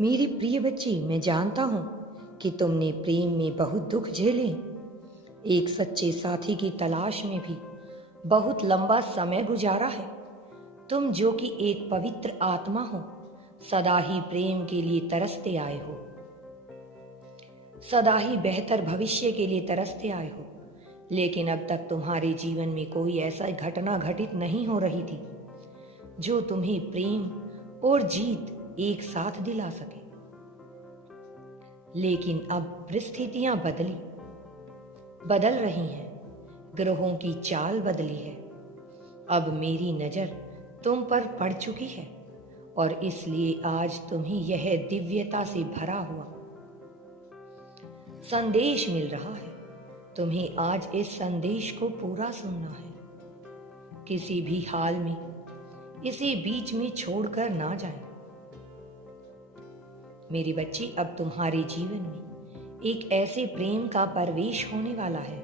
मेरी प्रिय बच्ची, मैं जानता हूँ कि तुमने प्रेम में बहुत दुख झेले, एक सच्चे साथी की तलाश में भी बहुत लंबा समय गुजारा है। तुम जो कि एक पवित्र आत्मा हो, सदा ही प्रेम के लिए तरसते आए हो, सदा ही बेहतर भविष्य के लिए तरसते आए हो। लेकिन अब तक तुम्हारे जीवन में कोई ऐसा घटना घटित नहीं हो रही थी जो तुम्हें प्रेम और जीत एक साथ दिला सके। लेकिन अब परिस्थितियां बदल रही हैं, ग्रहों की चाल बदली है। अब मेरी नजर तुम पर पड़ चुकी है और इसलिए आज तुम्हें यह दिव्यता से भरा हुआ संदेश मिल रहा है। तुम्हें आज इस संदेश को पूरा सुनना है। किसी भी हाल में इसे बीच में छोड़कर ना जाए। मेरी बच्ची, अब तुम्हारे जीवन में एक ऐसे प्रेम का प्रवेश होने वाला है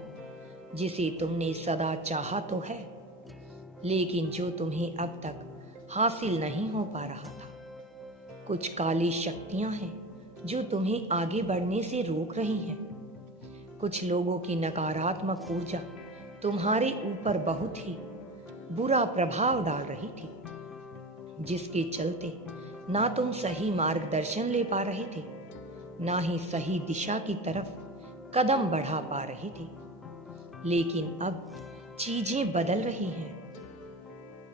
जिसे तुमने सदा चाहा तो है, लेकिन जो तुम्हें अब तक हासिल नहीं हो पा रहा था। कुछ काली शक्तियां हैं जो तुम्हें आगे बढ़ने से रोक रही हैं। कुछ लोगों की नकारात्मक ऊर्जा तुम्हारे ऊपर बहुत ही बुरा प्रभाव डाल रही थी, जिसके चलते ना तुम सही मार्गदर्शन ले पा रहे थे, ना ही सही दिशा की तरफ कदम बढ़ा पा रहे थे। लेकिन अब चीजें बदल रही हैं।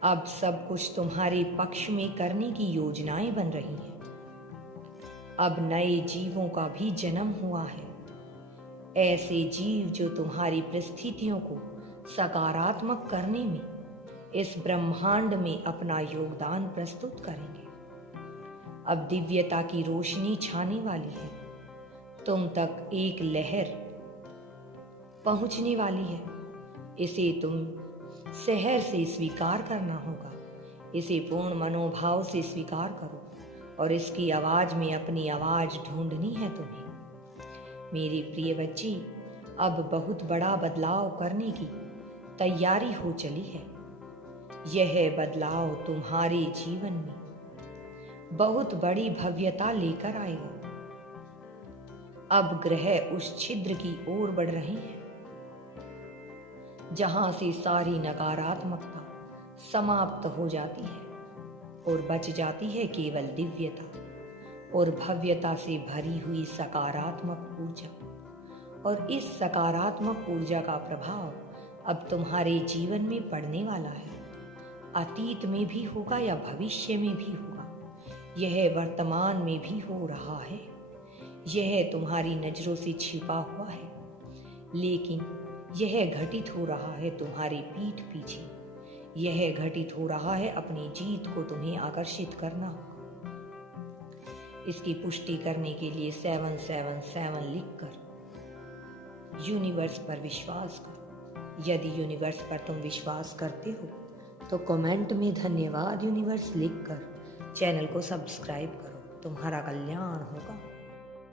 अब सब कुछ तुम्हारे पक्ष में करने की योजनाएं बन रही हैं। अब नए जीवों का भी जन्म हुआ है, ऐसे जीव जो तुम्हारी परिस्थितियों को सकारात्मक करने में इस ब्रह्मांड में अपना योगदान प्रस्तुत करेंगे। अब दिव्यता की रोशनी छाने वाली है। तुम तक एक लहर पहुंचने वाली है। इसे तुम सहर से स्वीकार करना होगा। इसे पूर्ण मनोभाव से स्वीकार करो और इसकी आवाज में अपनी आवाज ढूंढनी है तुम्हें। मेरी प्रिय बच्ची, अब बहुत बड़ा बदलाव करने की तैयारी हो चली है। यह बदलाव तुम्हारे जीवन में बहुत बड़ी भव्यता लेकर आएगा। अब ग्रह उस छिद्र की ओर बढ़ रहे हैं जहां से सारी नकारात्मकता समाप्त हो जाती है और बच जाती है केवल दिव्यता और भव्यता से भरी हुई सकारात्मक ऊर्जा। और इस सकारात्मक ऊर्जा का प्रभाव अब तुम्हारे जीवन में पड़ने वाला है। अतीत में भी होगा या भविष्य में भी होगा, यह वर्तमान में भी हो रहा है। यह तुम्हारी नजरों से छिपा हुआ है, लेकिन यह घटित हो रहा है तुम्हारी पीठ पीछे। यह घटित हो रहा है। अपनी जीत को तुम्हें आकर्षित करना होगा। इसकी पुष्टि करने के लिए 777 लिखकर यूनिवर्स पर विश्वास करो। यदि यूनिवर्स पर तुम विश्वास करते हो तो कमेंट में धन्यवाद यूनिवर्स लिखकर चैनल को सब्सक्राइब करो। तुम्हारा कल्याण होगा।